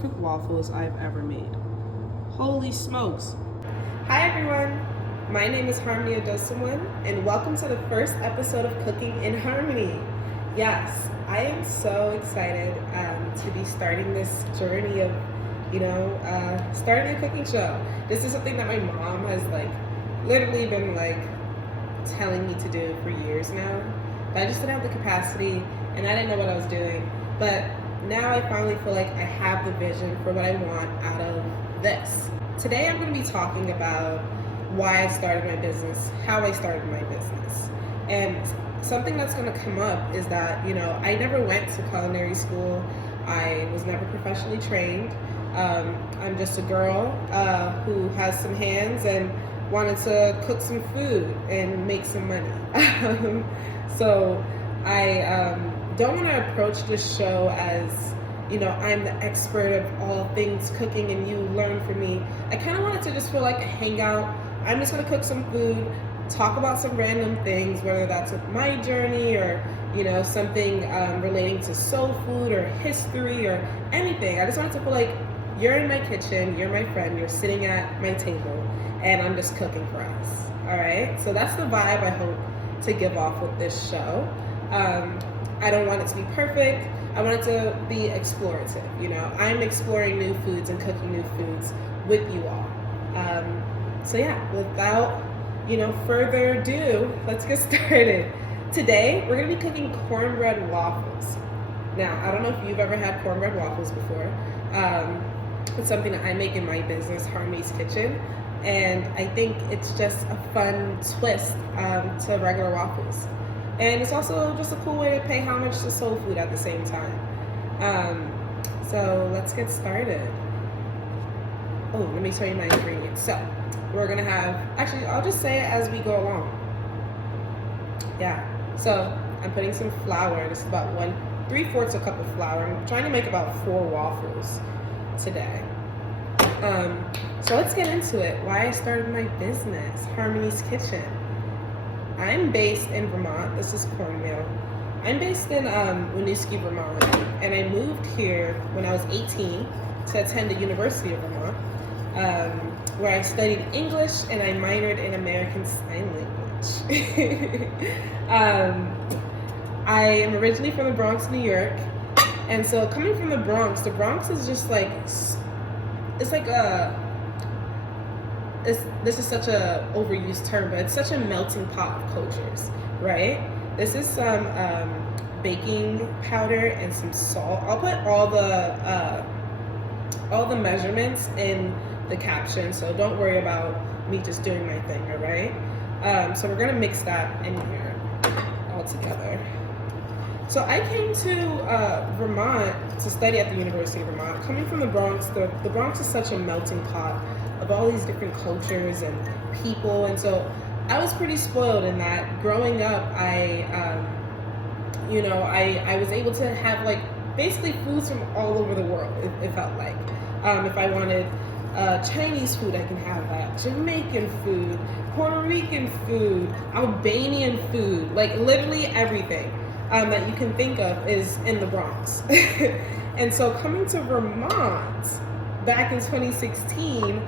perfect waffles I've ever made. Holy smokes! Hi everyone, my name is Harmony Odosunwan, and welcome to the first episode of Cooking in Harmony. Yes, I am so excited to be starting this journey of, starting a cooking show. This is something that my mom has literally been telling me to do for years now. But I just didn't have the capacity, and I didn't know what I was doing. But now I finally feel like I have the vision for what I want out of this. Today I'm going to be talking about why I started my business, how I started my business. And something that's going to come up is that, I never went to culinary school. I was never professionally trained. I'm just a girl who has some hands and wanted to cook some food and make some money. So I don't want to approach this show as, I'm the expert of all things cooking and you learn from me. I kind of want it to just feel like a hangout. I'm just going to cook some food, talk about some random things, whether that's with my journey or, something relating to soul food or history or anything. I just want it to feel like you're in my kitchen, you're my friend, you're sitting at my table, and I'm just cooking for us. All right? So that's the vibe I hope to give off with this show. I don't want it to be perfect. I want it to be explorative. I'm exploring new foods and cooking new foods with you all. So yeah, without further ado, let's get started. Today we're gonna be cooking cornbread waffles. Now, I don't know if you've ever had cornbread waffles before. It's something that I make in my business, Harmony's Kitchen, and I think it's just a fun twist to regular waffles. And it's also just a cool way to pay homage to soul food at the same time. So let's get started. Oh, let me tell you my ingredients. So we're gonna have, actually, I'll just say it as we go along. Yeah, so I'm putting some flour. This is about 3/4 a cup of flour. I'm trying to make about 4 waffles today. So let's get into it. Why I started my business, Harmony's Kitchen. I'm based in Vermont. This is cornmeal. I'm based in Winooski, Vermont, and I moved here when I was 18 to attend the University of Vermont, where I studied English and I minored in American Sign Language. I am originally from the Bronx, New York, and so coming from the Bronx is just this is such a overused term, but it's such a melting pot of cultures, right? This is some baking powder and some salt. I'll put all the measurements in the caption, so don't worry about me just doing my thing, all right? So we're gonna mix that in here all together. So I came to Vermont to study at the University of Vermont. Coming from the Bronx, the Bronx is such a melting pot of all these different cultures and people, and so I was pretty spoiled in that. Growing up, I was able to have basically foods from all over the world. It felt like if I wanted Chinese food, I can have that. Jamaican food, Puerto Rican food, Albanian food, literally everything that you can think of is in the Bronx. And so coming to Vermont back in 2016,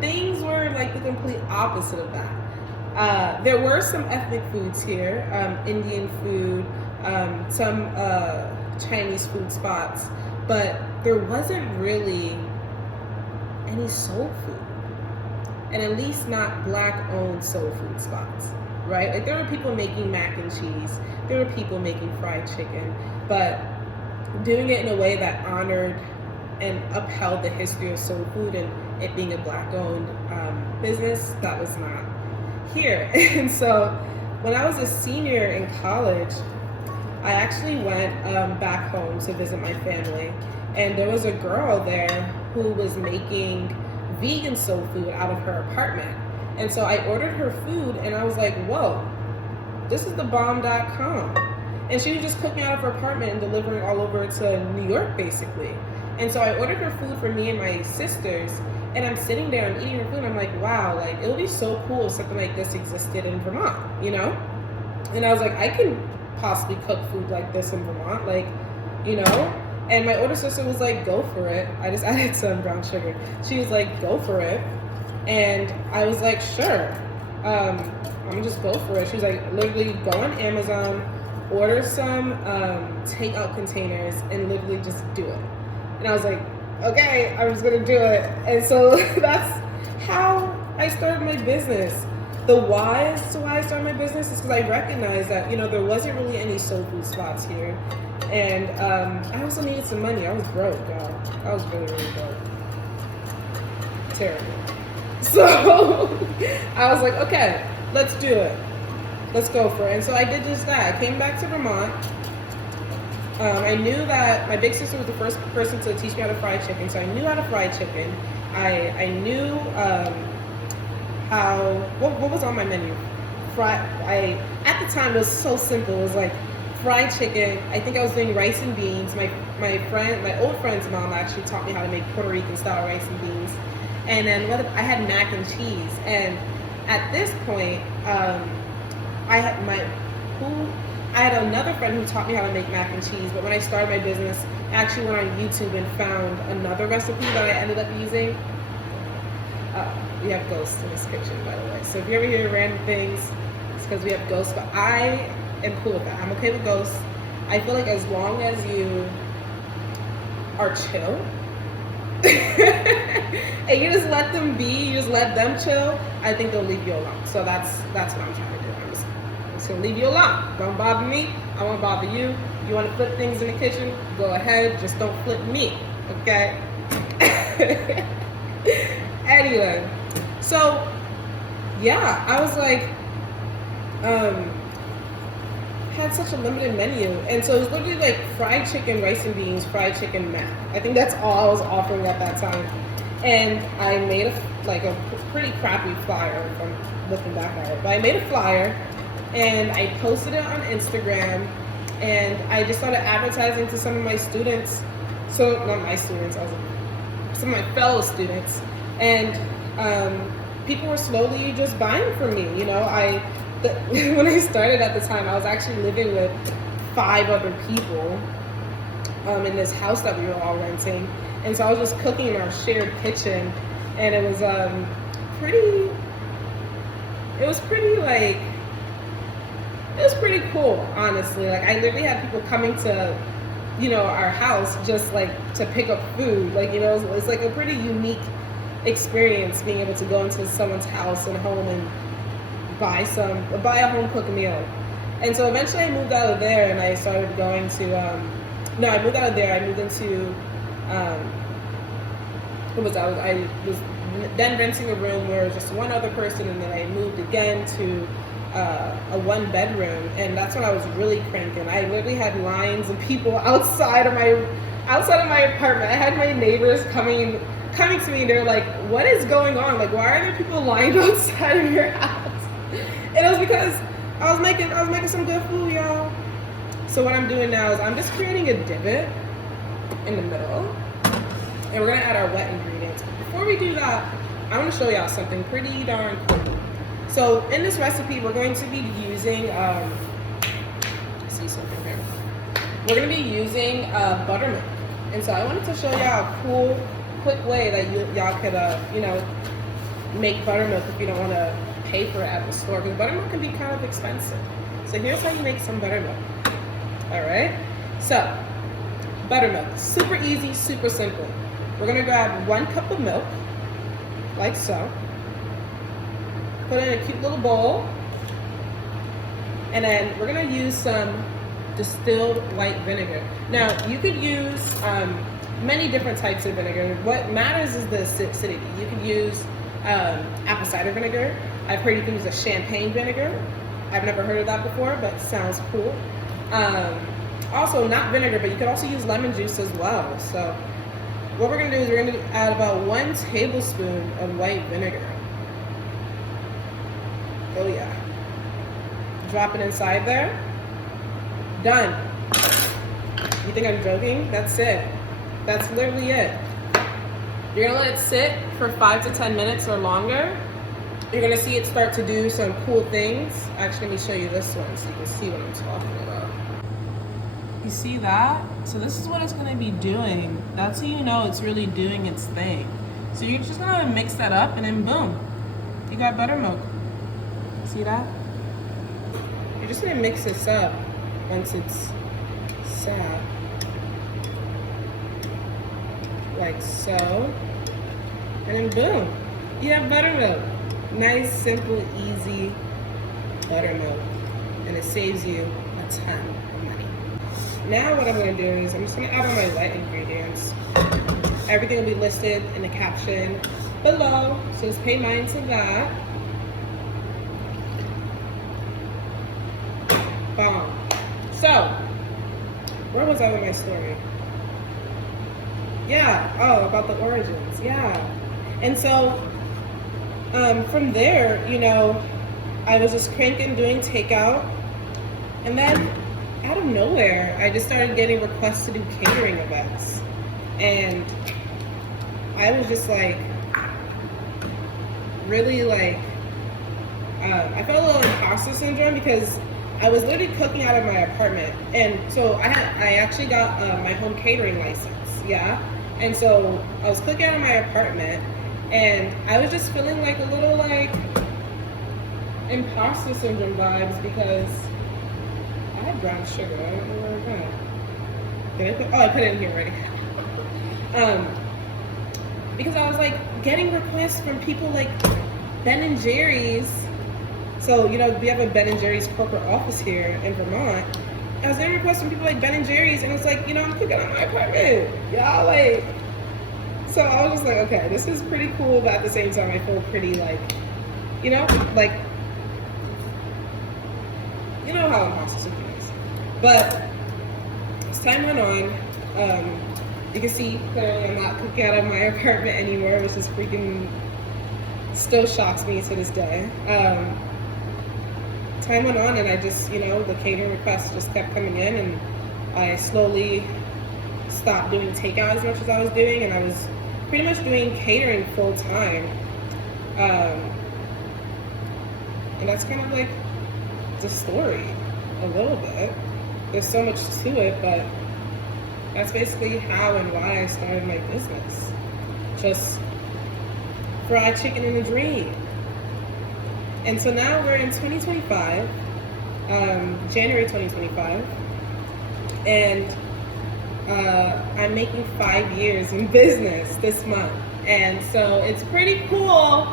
things were the complete opposite of that. There were some ethnic foods here, Indian food, some Chinese food spots, but there wasn't really any soul food, and at least not Black-owned soul food spots, right? There were people making mac and cheese, there were people making fried chicken, but doing it in a way that honored and upheld the history of soul food and it being a Black-owned business, that was not here. And so when I was a senior in college, I actually went back home to visit my family, and there was a girl there who was making vegan soul food out of her apartment. And so I ordered her food, and I was like, whoa, this is the bomb.com. And she was just cooking out of her apartment and delivering all over to New York, basically. And so I ordered her food for me and my sisters, and I'm sitting there, I'm eating her food, and I'm like, wow, it would be so cool if something like this existed in Vermont, And I was like, I can possibly cook food like this in Vermont, And my older sister was like, go for it. I just added some brown sugar. She was like, go for it. And I was like, sure. I'm gonna just go for it. She was like, literally go on Amazon, order some takeout containers, and literally just do it. And I was like, okay, I'm just gonna do it. And so that's how I started my business. The why as to why I started my business is because I recognized that, there wasn't really any soul food spots here. And I also needed some money. I was broke, y'all. I was really, really broke. Terrible. So I was like, okay, let's do it. Let's go for it. And so I did just that. I came back to Vermont. I knew that my big sister was the first person to teach me how to fry chicken. So I knew how to fry chicken. I knew what was on my menu? At the time, it was so simple. It was like fried chicken. I think I was doing rice and beans. My old friend's mom actually taught me how to make Puerto Rican style rice and beans. And then I had mac and cheese. And at this point, I had another friend who taught me how to make mac and cheese. But when I started my business, I actually went on YouTube and found another recipe that I ended up using. We have ghosts in this kitchen, by the way. So if you ever hear random things, it's because we have ghosts. But I am cool with that. I'm okay with ghosts. I feel like as long as you are chill, and you just let them be, you just let them chill, I think they'll leave you alone. So that's what I'm trying to do. I'm just gonna leave you alone. Don't bother me. I won't bother you. You want to flip things in the kitchen? Go ahead. Just don't flip me. Okay? Anyway, so yeah, I was like, had such a limited menu, and so it was literally like fried chicken, rice and beans, fried chicken, mac. I think that's all I was offering at that time. And I made a pretty crappy flyer if I'm looking back at it, but I made a flyer and I posted it on Instagram, and I just started advertising to some of my students. So not my students, some of my fellow students, and people were slowly just buying from me. When I started at the time, I was actually living with 5 other people in this house that we were all renting. And so I was just cooking in our shared kitchen, and it was pretty cool, honestly. Like, I literally had people coming to, our house just like to pick up food. Like, it's like a pretty unique experience being able to go into someone's house and home and buy a home cooked meal. And so eventually I moved out of there, and I started going to I moved out of there. I moved into I was then renting a room where just one other person, and then I moved again to a 1-bedroom, and that's when I was really cranking. I literally had lines of people outside of my apartment. I had my neighbors coming to me, and they're like, "What is going on? Like, why are there people lined outside of your house?" And it was because I was making some good food, y'all. So what I'm doing now is I'm just creating a divot in the middle, and we're gonna add our wet ingredients. But before we do that, I want to show y'all something pretty darn cool. So in this recipe, we're going to be using see something here. We're gonna be using buttermilk, and so I wanted to show y'all a cool, quick way that y'all could make buttermilk if you don't want to pay for it at the store, because buttermilk can be kind of expensive. So here's how you make some buttermilk. All right, so buttermilk, super easy, super simple. We're gonna grab 1 cup of milk, like so. Put it in a cute little bowl, and then we're gonna use some distilled white vinegar. Now you could use many different types of vinegar. What matters is the acidity. You could use apple cider vinegar. I've heard you can use a champagne vinegar. I've never heard of that before, but it sounds cool. Also, not vinegar, but you could also use lemon juice as well. So what we're gonna do is we're gonna add about 1 tablespoon of white vinegar. Oh yeah. Drop it inside there. Done. You think I'm joking? That's it. That's literally it. You're gonna let it sit for 5 to 10 minutes or longer. You're gonna see it start to do some cool things. Actually, let me show you this one so you can see what I'm talking about. You see that? So this is what it's gonna be doing. That's how you know it's really doing its thing. So you're just gonna mix that up and then boom, you got buttermilk. See that? You're just gonna mix this up once it's set. Like so. And then boom, you have buttermilk. Nice, simple, easy buttermilk. And it saves you a ton of money. Now what I'm gonna do is I'm just gonna add all my wet ingredients. Everything will be listed in the caption below, so just pay mind to that. Bomb. So, where was I with my story? Yeah, oh, about the origins, yeah. And so, from there, you know, I was just cranking, doing takeout, and then out of nowhere, I just started getting requests to do catering events. And I was just like, really like, I felt a little imposter syndrome because I was literally cooking out of my apartment. And so I actually got my home catering license, yeah? And so I was cooking out of my apartment and I was just feeling like a little like imposter syndrome vibes because I had brown sugar. I don't know where it went. I put it in here already. Because I was like getting requests from people like Ben and Jerry's. So, you know, we have a Ben and Jerry's corporate office here in Vermont. I was getting requests from people like Ben and Jerry's, and it's like, you know, I'm cooking out my apartment. Y'all like, so I was just like, okay, this is pretty cool, but at the same time, I feel pretty like, you know, like, you know how imposter syndrome is. But as time went on, you can see clearly I'm not cooking out of my apartment anymore, which is freaking, still shocks me to this day. Time went on and I just, you know, the catering requests just kept coming in and I slowly stopped doing takeout as much as I was doing and I was pretty much doing catering full time. And that's kind of like the story a little bit. There's so much to it, but that's basically how and why I started my business. Just fried chicken in a dream. And so now we're in 2025, January 2025, and I'm making 5 years in business this month. And so it's pretty cool.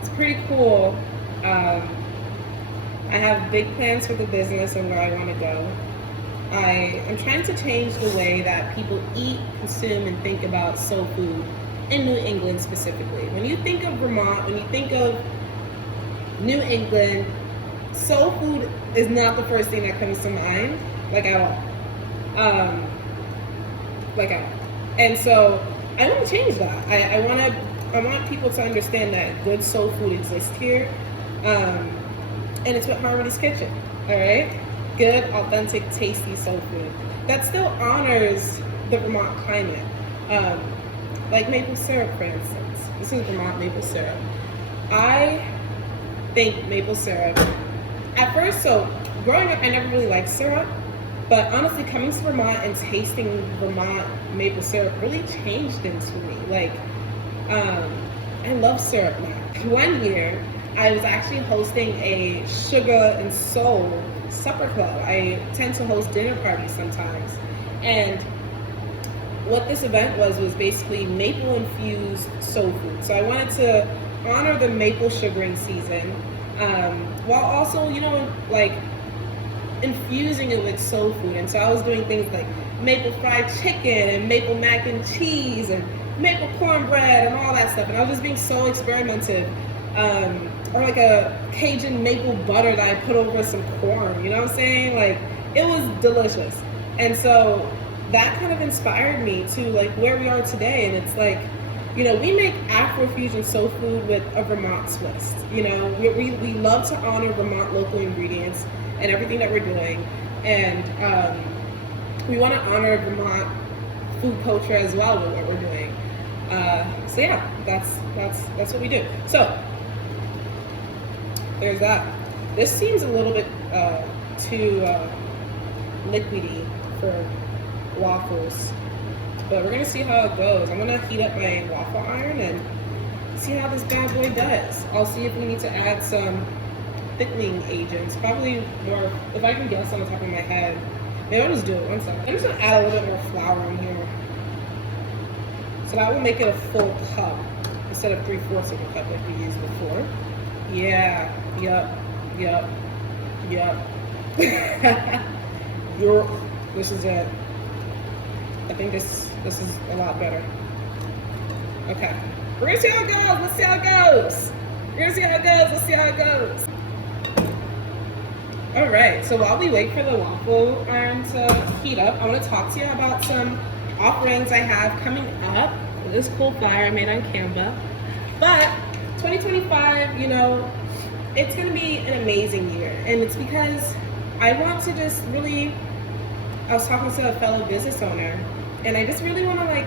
It's pretty cool. I have big plans for the business and where I want to go. I'm trying to change the way that people eat, consume, and think about soul food in New England specifically. When you think of Vermont, when you think of New England, soul food is not the first thing that comes to mind, like at all. And so I want to change that. I want people to understand that good soul food exists here, and it's with Harmony's Kitchen. All right, good, authentic, tasty soul food that still honors the Vermont climate, like maple syrup, for instance. This is Vermont maple syrup. I think maple syrup, at first, so growing up I never really liked syrup, but honestly coming to Vermont and tasting Vermont maple syrup really changed things for me. Like, I love syrup now. One year I was actually hosting a sugar and soul supper club. I tend to host dinner parties sometimes, and what this event was basically maple infused soul food. So I wanted to honor the maple sugaring season, while also, you know, like infusing it with soul food. And so I was doing things like maple fried chicken and maple mac and cheese and maple cornbread and all that stuff. And I was just being so experimentative. Or like a Cajun maple butter that I put over some corn, you know what I'm saying? Like, it was delicious. And so that kind of inspired me to like where we are today. And it's like, you know, we make Afrofusion soul food with a Vermont twist. You know, we love to honor Vermont local ingredients and everything that we're doing. And we want to honor Vermont food culture as well with what we're doing. So yeah, that's what we do. So there's that. This seems a little bit too liquidy for waffles. But we're gonna see how it goes. I'm gonna heat up my waffle iron and see how this bad boy does. I'll see if we need to add some thickening agents. Probably more, if I can guess on the top of my head. Maybe I'll just do it one second. I'm just gonna add a little bit more flour in here. So that will make it a full cup instead of 3/4 of a cup like we used before. Yeah, yep. This is it. I think this is a lot better. Okay. We're gonna see how it goes. Let's see how it goes. We're gonna see how it goes. Let's see how it goes. All right. So while we wait for the waffle iron to heat up, I want to talk to you about some offerings I have coming up. This cool flyer I made on Canva. But 2025, you know, it's gonna be an amazing year, and it's because I want to just really. I was talking to a fellow business owner, and I just really want to like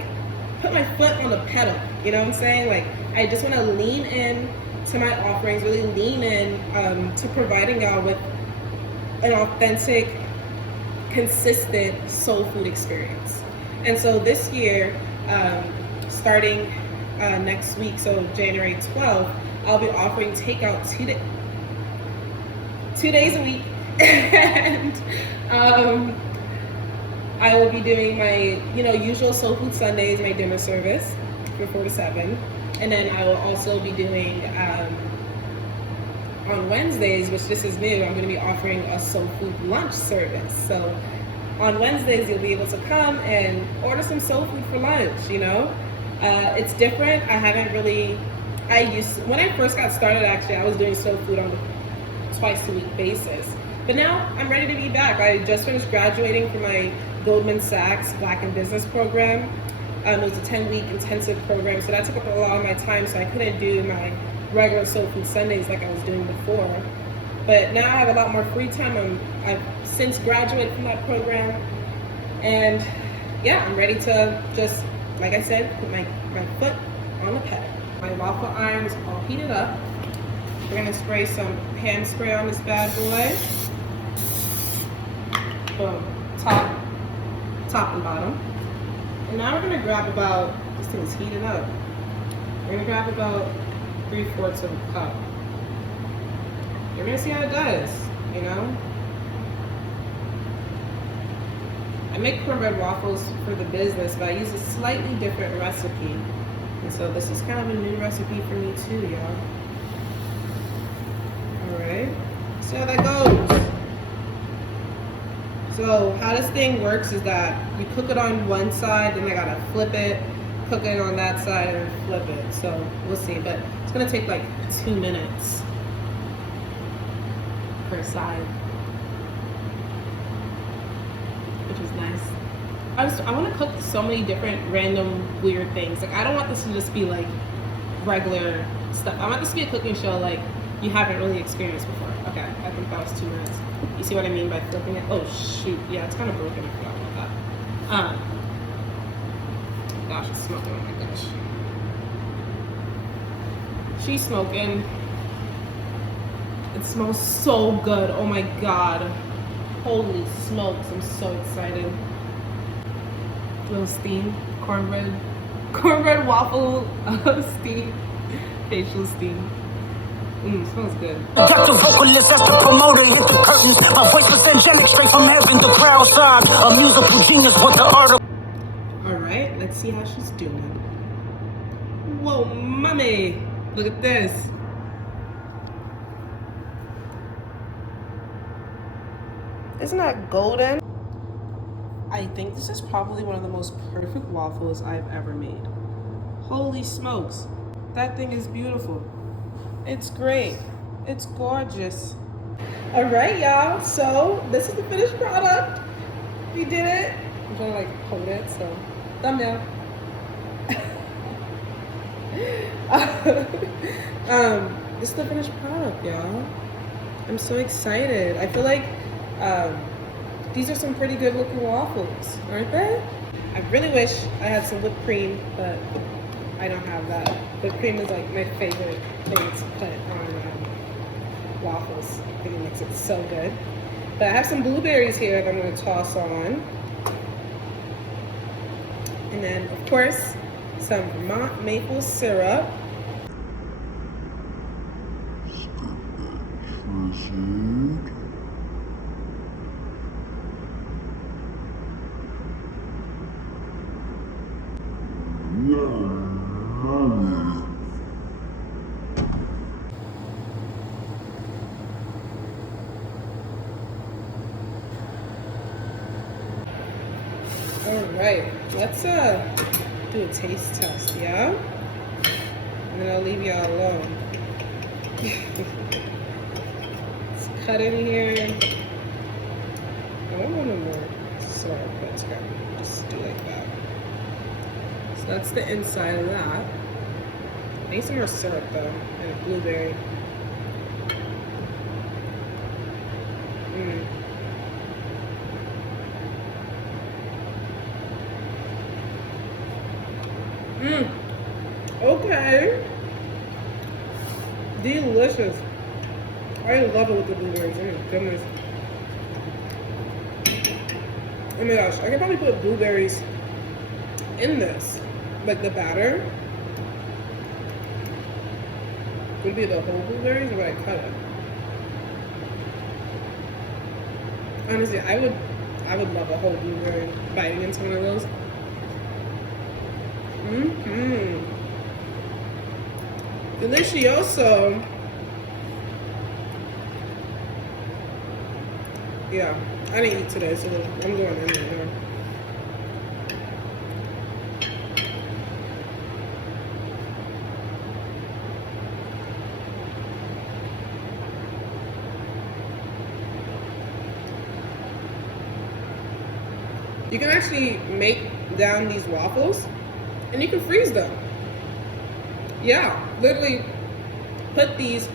put my foot on the pedal. You know what I'm saying? Like I just want to lean in to my offerings, really lean in to providing y'all with an authentic, consistent soul food experience. And so this year, starting next week, so January 12th, I'll be offering takeout 2 days a week, and I will be doing my, usual soul food Sundays, my dinner service from 4 to 7. And then I will also be doing, on Wednesdays, which this is new, I'm going to be offering a soul food lunch service. So on Wednesdays, you'll be able to come and order some soul food for lunch, It's different. I haven't really, when I first got started, actually, I was doing soul food on a twice a week basis. But now I'm ready to be back. I just finished graduating from my Goldman Sachs Black in Business program. It was a 10-week intensive program, so that took up a lot of my time, so I couldn't do my regular soul food Sundays like I was doing before. But now I have a lot more free time. I've since graduated from that program, and yeah, I'm ready to just, like I said, put my foot on the pedal. My waffle iron is all heated up. We're gonna spray some hand spray on this bad boy. Boom, top and bottom. And now we're gonna grab about, this thing's heated up. We're gonna grab about 3/4 of a cup. We're gonna see how it does, I make cornbread waffles for the business, but I use a slightly different recipe. And so this is kind of a new recipe for me too, y'all. All right, see how that goes. So how this thing works is that you cook it on one side, then I gotta flip it, cook it on that side, and then flip it. So we'll see, but it's gonna take like 2 minutes per side, which is nice. I want to cook so many different random weird things. Like I don't want this to just be like regular stuff. I want this to be a cooking show like you haven't really experienced before. Okay, I think that was 2 minutes. You see what I mean by flipping it? Oh shoot, yeah, it's kind of broken. I forgot about that. Gosh, it's smoking. Oh my gosh, she's smoking. It smells so good. Oh my god, holy smokes! I'm so excited. Little steam, cornbread waffle steam, facial steam. Smells good. Got the vocalist as the promoter, hit the curtains. My voice was angelic, straight from heaven, the crowd side. A musical genius, what the art of. Alright, let's see how she's doing. Whoa, mommy! Look at this. Isn't that golden? I think this is probably one of the most perfect waffles I've ever made. Holy smokes. That thing is beautiful. It's great. It's gorgeous. All right, y'all. So this is the finished product. We did it. I'm trying to like hold it, so thumbnail. This is the finished product, y'all. I'm so excited. I feel like these are some pretty good looking waffles, aren't they? I really wish I had some whipped cream, but I don't have that. Whipped cream is like my favorite thing to put on waffles. I think it makes it so good. But I have some blueberries here that I'm gonna toss on. And then, of course, some Vermont maple syrup. All right, let's do a taste test, yeah? And then I'll leave y'all alone. Let's cut in here. I don't want no more syrup, but it's gonna just do like that. So that's the inside of that. I need some more syrup though, and a blueberry. Okay. Delicious. I love it with the blueberries. Oh my goodness. Oh my gosh, I could probably put blueberries in this. Like the batter. Would it be the whole blueberries or would I cut it? Honestly, I would love a whole blueberry biting into one of those. Delicioso. Yeah, I didn't eat today, so I'm going in there. You can actually make down these waffles and you can freeze them. Yeah, literally put these,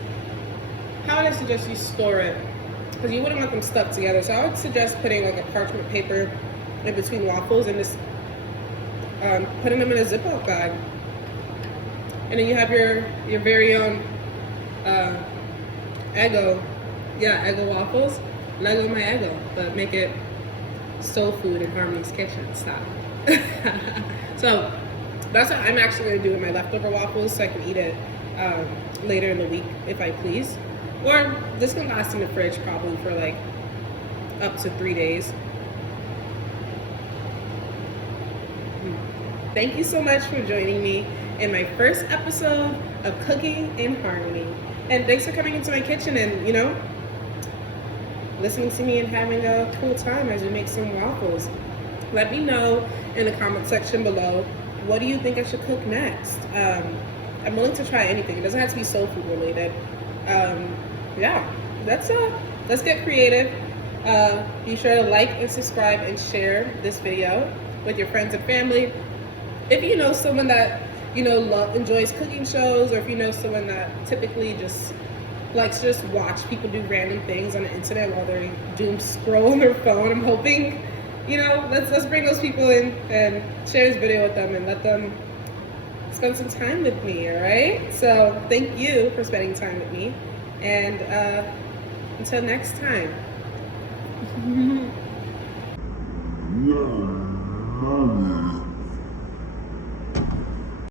how would I suggest you store it? Because you wouldn't want them stuck together. So I would suggest putting like a parchment paper in between waffles and just putting them in a Ziploc bag. And then you have your very own Eggo. Yeah, Eggo waffles. Lego my Eggo, but make it soul food in Harmony's kitchen style. So that's what I'm actually going to do with my leftover waffles so I can eat it later in the week if I please. Or this can last in the fridge probably for like up to 3 days. Thank you so much for joining me in my first episode of Cooking in Harmony. And thanks for coming into my kitchen and, you know, listening to me and having a cool time as we make some waffles. Let me know in the comment section below, what do you think I should cook next? I'm willing to try anything. It doesn't have to be soul food related. Yeah, let's get creative. Be sure to like and subscribe and share this video with your friends and family. If you know someone that, you know, enjoys cooking shows, or if you know someone that typically just likes to just watch people do random things on the internet while they're doom scroll on their phone, I'm hoping, you know, let's bring those people in and share this video with them and let them spend some time with me, all right? So thank you for spending time with me, and until next time. Yeah,